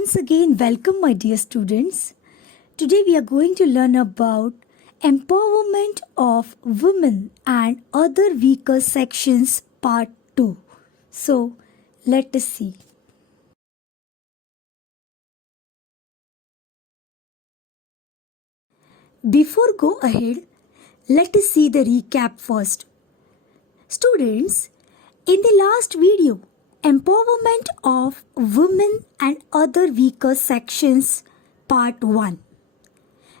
Once again, welcome my dear students. Today we are going to learn about empowerment of women and other weaker sections part 2. So, let us see. Before go ahead, let us see the recap first. Students, in the last video, empowerment of women and other weaker sections part 1.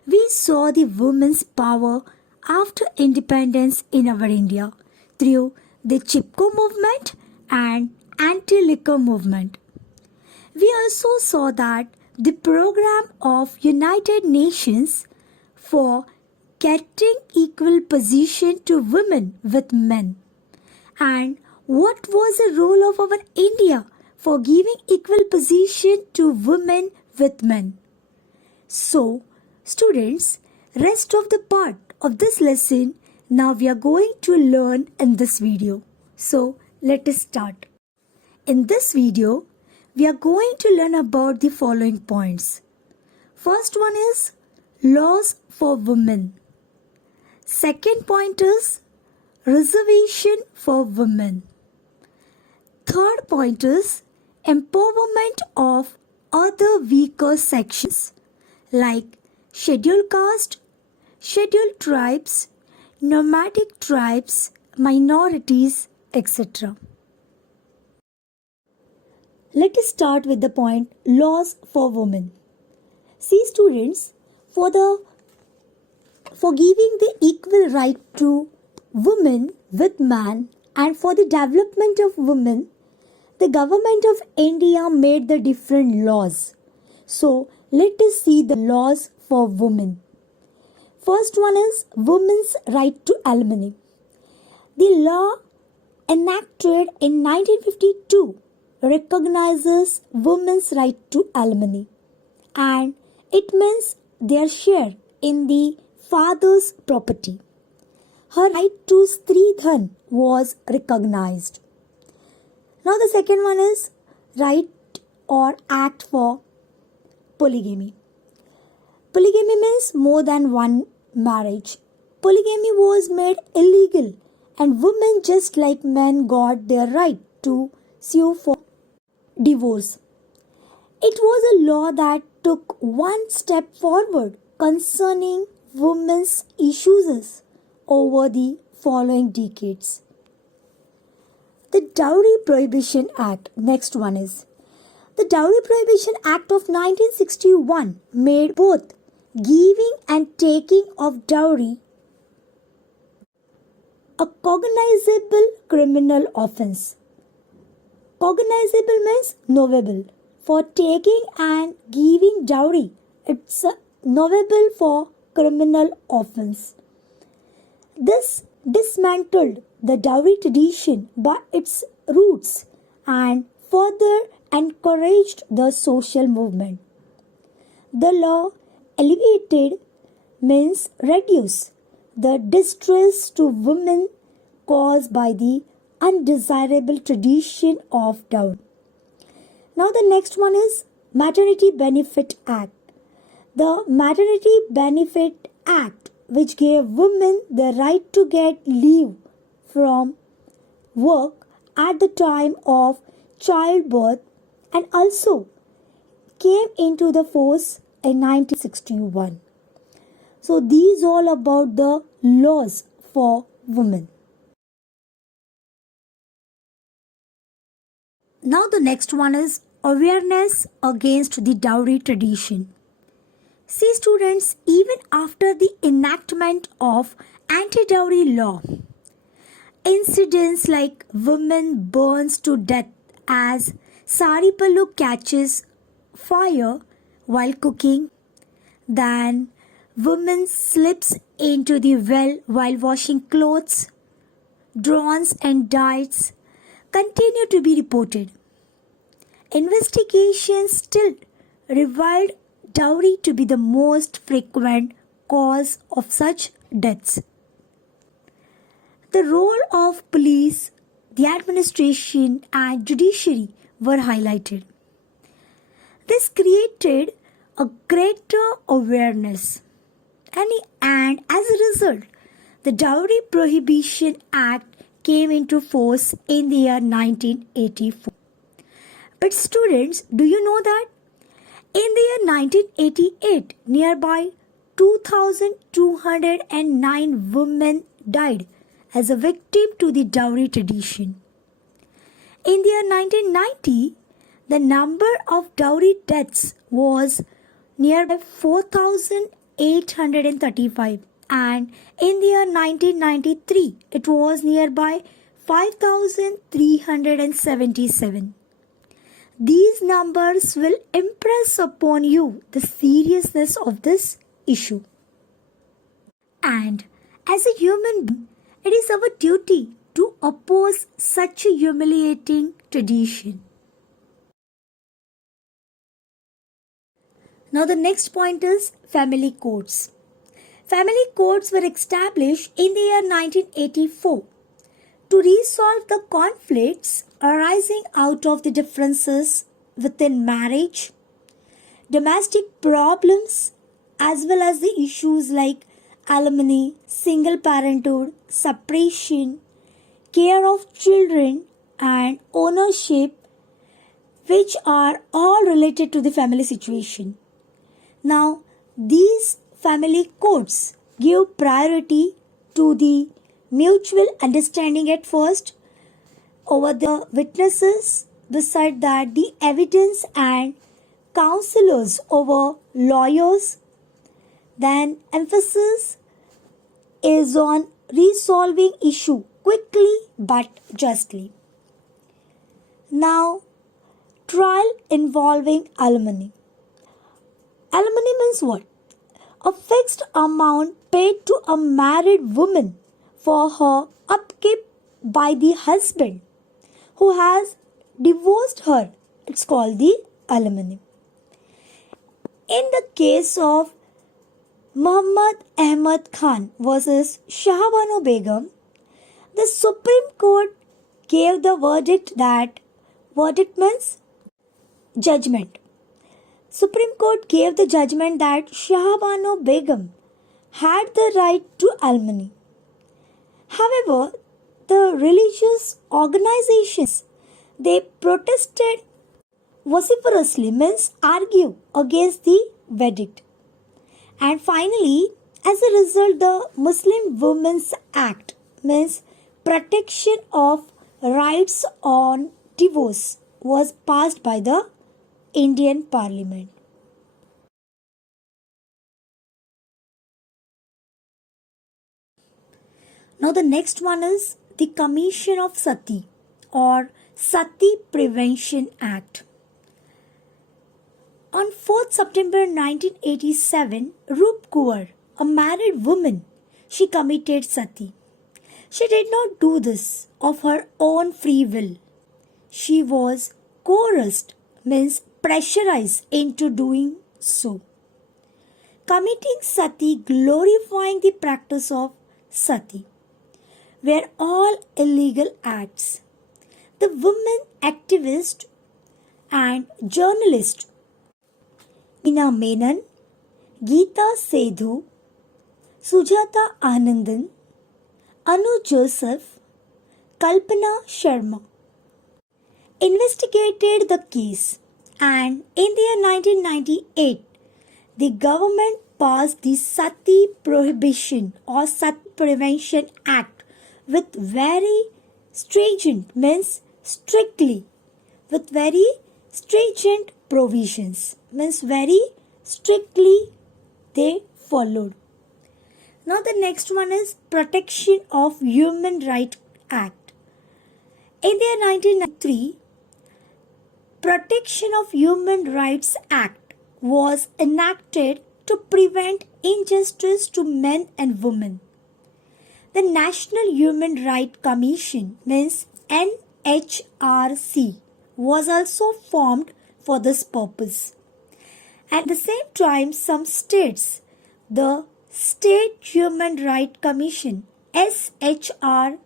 We saw the women's power after independence in our India through the Chipko movement and anti-liquor movement. We also saw that the program of United Nations for getting equal position to women with men, and what was the role of our India for giving equal position to women with men. So, students, rest of the part of this lesson now we are going to learn in this video. So, let us start. In this video, we are going to learn about the following points. First one is laws for women. Second point is reservation for women. Third point is empowerment of other weaker sections like scheduled caste, scheduled tribes, nomadic tribes, minorities, etc. Let us start with the point laws for women. See students, for giving the equal right to women with man and for the development of women, the government of India made the different laws. So, let us see the laws for women. First one is women's right to alimony. The law enacted in 1952 recognizes women's right to alimony, and it means their share in the father's property. Her right to Stridhan was recognized. Now the second one is right or act for polygamy. Polygamy means more than one marriage. Polygamy was made illegal and women just like men got their right to sue for divorce. It was a law that took one step forward concerning women's issues over the following decades. The Dowry Prohibition Act. Next one is the Dowry Prohibition Act of 1961 made both giving and taking of dowry a cognizable criminal offence. Cognizable means knowable. For taking and giving dowry, it's knowable for criminal offence. This dismantled the dowry tradition by its roots and further encouraged the social movement. The law alleviated means reduce the distress to women caused by the undesirable tradition of dowry. Now the next one is Maternity Benefit Act. The Maternity Benefit Act, which gave women the right to get leave from work at the time of childbirth and also came into the force in 1961. So these all about the laws for women. Now the next one is awareness against the dowry tradition. See students, even after the enactment of anti-dowry law, incidents like women burns to death as sari pallu catches fire while cooking, then women slips into the well while washing clothes, drones and diets continue to be reported. Investigations still revealed dowry to be the most frequent cause of such deaths. The role of police, the administration and judiciary were highlighted. This created a greater awareness. And as a result, the Dowry Prohibition Act came into force in the year 1984. But students, do you know that? In the year 1988, nearby 2,209 women died as a victim to the dowry tradition. In the year 1990, the number of dowry deaths was nearby 4,835, and in the year 1993, it was nearby 5,377. These numbers will impress upon you the seriousness of this issue. And as a human being, it is our duty to oppose such a humiliating tradition. Now the next point is family courts. Family courts were established in the year 1984 to resolve the conflicts arising out of the differences within marriage, domestic problems, as well as the issues like alimony, single parenthood, separation, care of children, and ownership, which are all related to the family situation. Now, these family courts give priority to the mutual understanding at first over the witnesses, beside that the evidence, and counselors over lawyers. Then emphasis is on resolving issue quickly but justly. Now, trial involving alimony. Alimony means what? A fixed amount paid to a married woman for her upkeep by the husband who has divorced her. It's called the alimony. In the case of Muhammad Ahmad Khan versus Shahabano Begum, the Supreme Court gave the verdict means judgment. Supreme Court gave the judgment that Shahabano Begum had the right to alimony. However, the religious organizations, they protested vociferously, means argue against the verdict. And finally, as a result, the Muslim Women's Act, means protection of rights on divorce, was passed by the Indian Parliament. Now the next one is the Commission of Sati or Sati Prevention Act. On 4th September 1987, Rup Kaur, a married woman, she committed sati. She did not do this of her own free will. She was coerced, means pressurized into doing so. Committing sati, glorifying the practice of sati, were all illegal acts. The women activist and journalist Ina Menon, Geeta Sedhu, Sujata Anandan, Anu Joseph, Kalpana Sharma investigated the case, and in the year 1998, the government passed the Sati Prohibition or Sati Prevention Act with very stringent, means strictly, with very stringent provisions, means very strictly they followed. Now the next one is Protection of Human Rights Act. In the year 1993, Protection of Human Rights Act was enacted to prevent injustice to men and women. The National Human Rights Commission, means NHRC, was also formed for this purpose. At the same time, some states, the State Human Rights Commission, SHRC,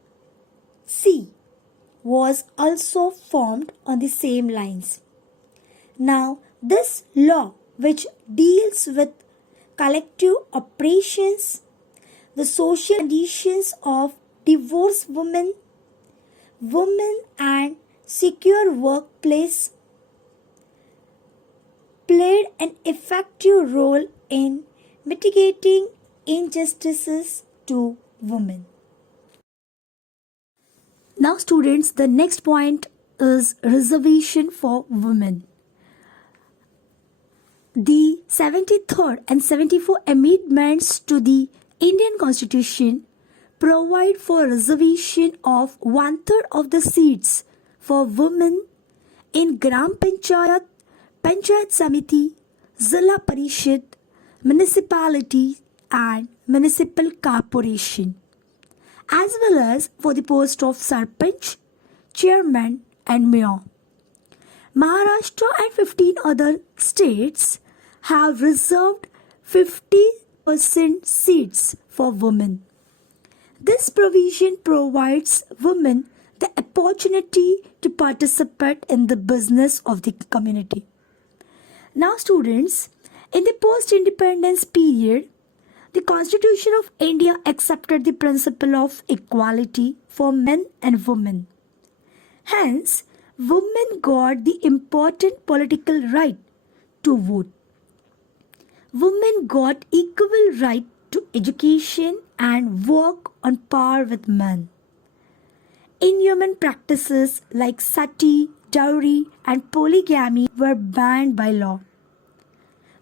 was also formed on the same lines. Now, This law, which deals with collective operations, the social conditions of divorced women, women and secure workplace, played an effective role in mitigating injustices to women. Now students, the next point is reservation for women. The 73rd and 74th amendments to the Indian Constitution provide for reservation of 1/3 of the seats for women in Gram Panchayat, Panchayat Samiti, Zilla Parishad, municipality and municipal corporation, as well as for the post of Sarpanch, Chairman and Mayor. Maharashtra and 15 other states have reserved 50% seats for women. This provision provides women the opportunity to participate in the business of the community. Now students, in the post-independence period, the Constitution of India accepted the principle of equality for men and women. Hence, women got the important political right to vote. Women got equal right to education and work on par with men. Inhuman practices like sati, dowry and polygamy were banned by law.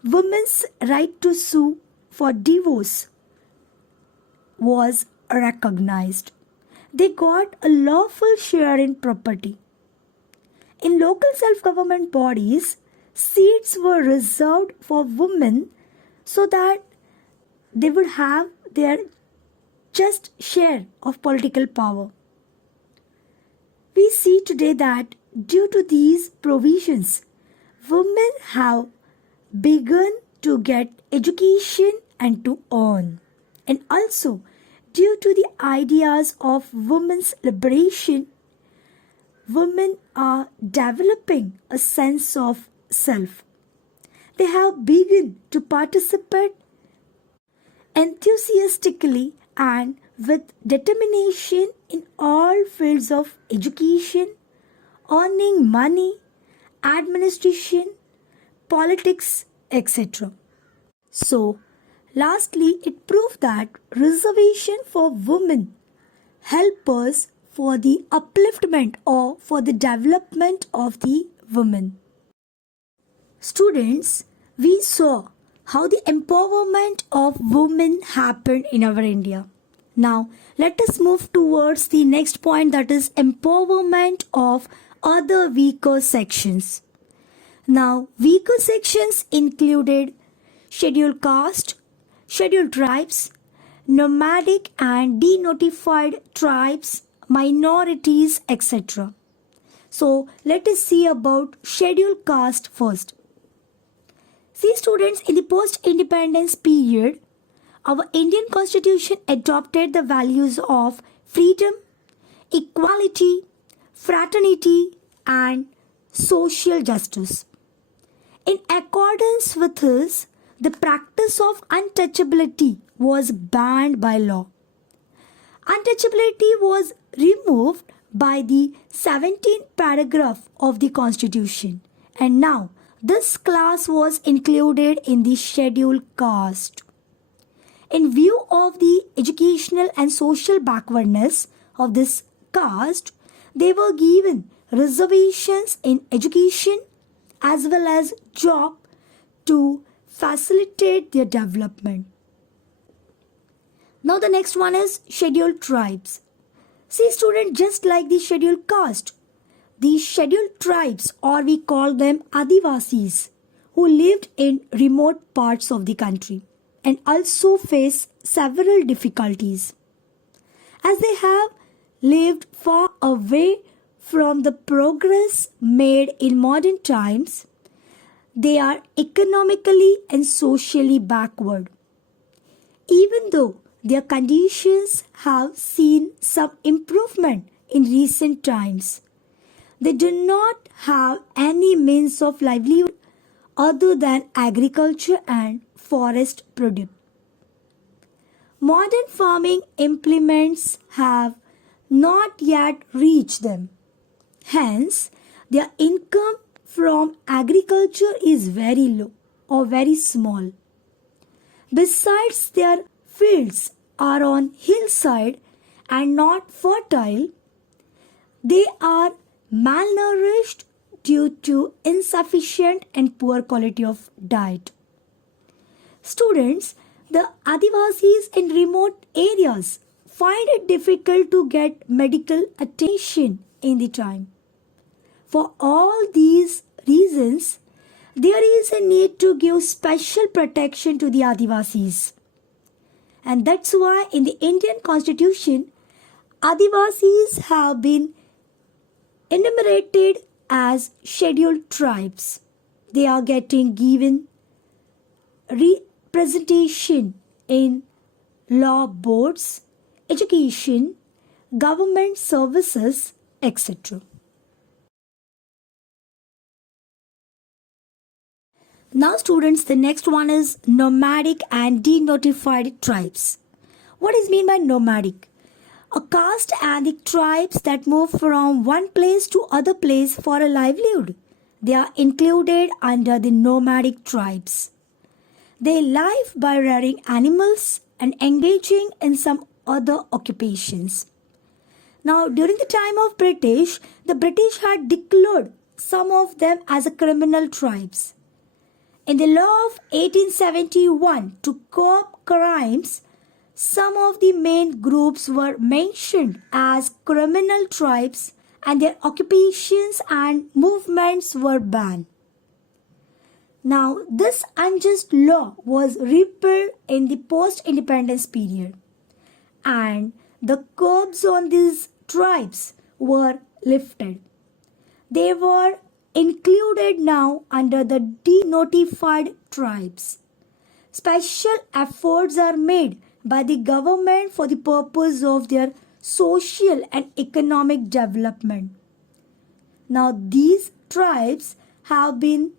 Women's right to sue for divorce was recognized. They got a lawful share in property. In local self-government bodies, seats were reserved for women so that they would have their just share of political power. We see today that due to these provisions, women have begun to get education and to earn. And also, due to the ideas of women's liberation, women are developing a sense of self. They have begun to participate enthusiastically and with determination in all fields of education, earning money, administration, politics, etc. So, lastly, it proved that reservation for women help us for the upliftment or for the development of the women. Students, we saw how the empowerment of women happened in our India. Now, let us move towards the next point, that is empowerment of other weaker sections. Now, weaker sections included scheduled caste, scheduled tribes, nomadic and denotified tribes, minorities, etc. So, let us see about scheduled caste first. See students, in the post-independence period, our Indian Constitution adopted the values of freedom, equality, fraternity and social justice. In accordance with this, the practice of untouchability was banned by law. Untouchability was removed by the 17th paragraph of the Constitution, and now this class was included in the scheduled caste. In view of the educational and social backwardness of this caste, they were given reservations in education as well as job to facilitate their development. Now the next one is scheduled tribes. See student, just like the scheduled caste, these scheduled tribes, or we call them Adivasis, who lived in remote parts of the country and also face several difficulties. As they have lived far away from the progress made in modern times, they are economically and socially backward. Even though their conditions have seen some improvement in recent times, they do not have any means of livelihood other than agriculture and forest produce. Modern farming implements have not yet reached them. Hence, their income from agriculture is very low or very small. Besides, their fields are on hillside and not fertile. They are malnourished due to insufficient and poor quality of diet. Students, the Adivasis in remote areas find it difficult to get medical attention in the time. For all these reasons, there is a need to give special protection to the Adivasis. And that's why in the Indian Constitution, Adivasis have been enumerated as scheduled tribes. They are getting given representation in law boards, education, government services, etc. Now students, the next one is nomadic and denotified tribes. What is meant by nomadic? A caste and the tribes that move from one place to other place for a livelihood. They are included under the nomadic tribes. They live by rearing animals and engaging in some other occupations. Now, during the time of British, the British had declared some of them as a criminal tribes. In the law of 1871 to curb crimes, some of the main groups were mentioned as criminal tribes and their occupations and movements were banned. Now, this unjust law was repealed in the post-independence period and the curbs on these tribes were lifted. They were included now under the denotified tribes. Special efforts are made by the government for the purpose of their social and economic development. Now, these tribes have been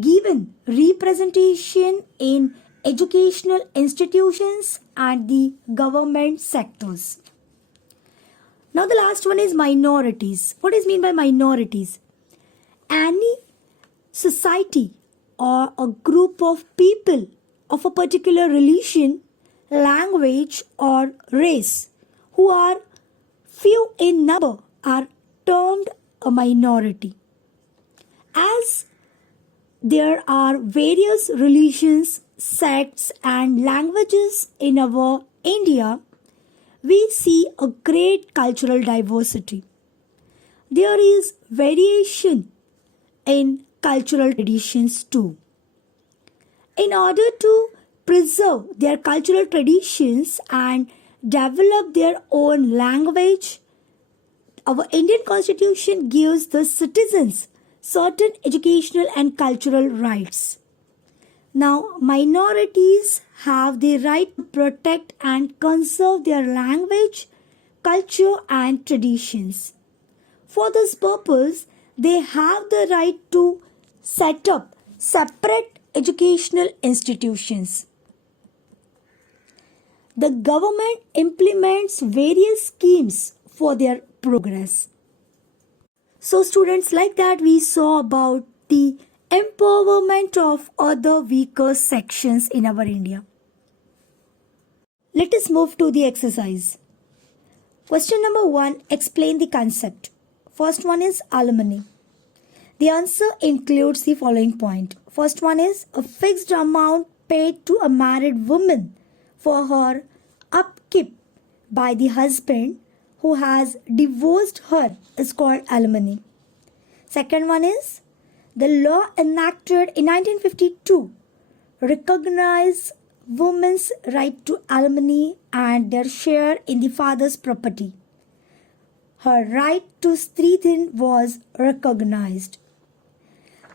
given representation in educational institutions and the government sectors. Now, the last one is minorities. What is meant by minorities? Any society or a group of people of a particular religion, language or race who are few in number are termed a minority. As there are various religions, sects and languages in our India, we see a great cultural diversity. There is variation in cultural traditions too. In order to preserve their cultural traditions and develop their own language, our Indian Constitution gives the citizens certain educational and cultural rights. Now, minorities have the right to protect and conserve their language, culture and traditions. For this purpose, they have the right to set up separate educational institutions. The government implements various schemes for their progress. So students, like that we saw about the empowerment of other weaker sections in our India. Let us move to the exercise. Question number 1, explain the concept. First one is alimony. The answer includes the following point. First one is a fixed amount paid to a married woman for her upkeep by the husband who has divorced her is called alimony. Second one is the law enacted in 1952 recognized women's right to alimony and their share in the father's property. Her right to Stridhin was recognized.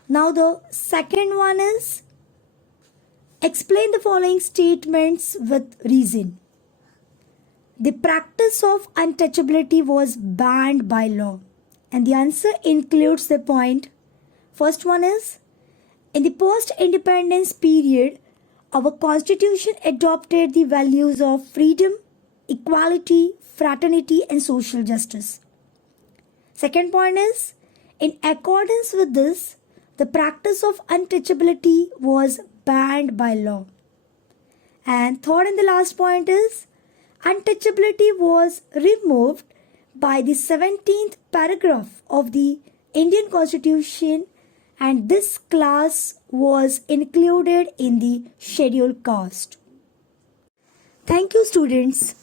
Now the second one is explain the following statements with reason. The practice of untouchability was banned by law. And the answer includes the point. First one is In the post-independence period, our constitution adopted the values of freedom, equality, fraternity, and social justice. Second point is, in accordance with this, the practice of untouchability was banned by law. And third and the last point is, untouchability was removed by the 17th paragraph of the Indian Constitution, and this class was included in the scheduled caste. Thank you, students.